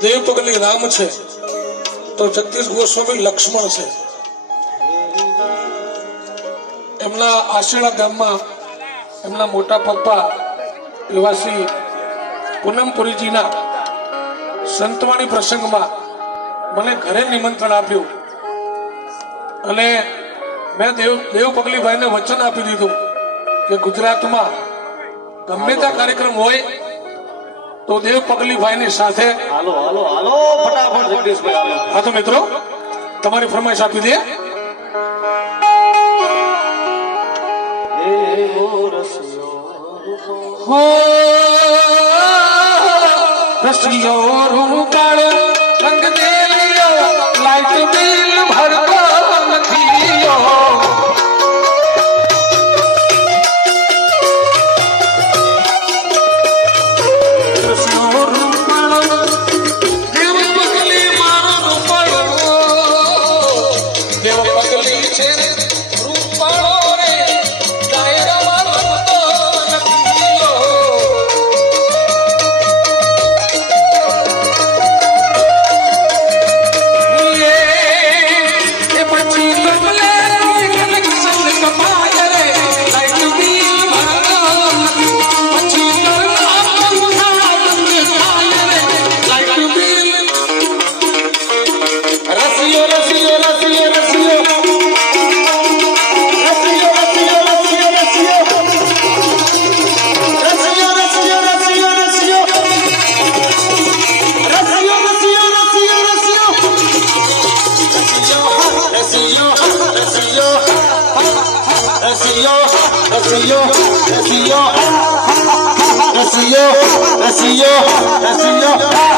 દેવપગલી રામ છે. તો જગદીશ ગોસ્વામી લક્ષ્મણ છે. એમના આશેડા ગામમાં એમના મોટા પપ્પા એવા શ્રી પૂનમપુરીજીના સંતવાણી પ્રસંગમાં મને ઘરે નિમંત્રણ આપ્યું. અને મેં દેવ દેવ પગલીભાઈને વચન આપી દીધું કે ગુજરાતમાં ગમે ત્યાં કાર્યક્રમ હોય તો દેવ પગલીભાઈની સાથે હાલો હાલો હાલો ફટાફટ જગદીશભાઈ હાલો હા તો મિત્રો તમારી ફરમાઈશ આપી દે. રસિયો રંગ દેલિયો light bill chere SEO, SEO, SEO, SEO, SEO, SEO.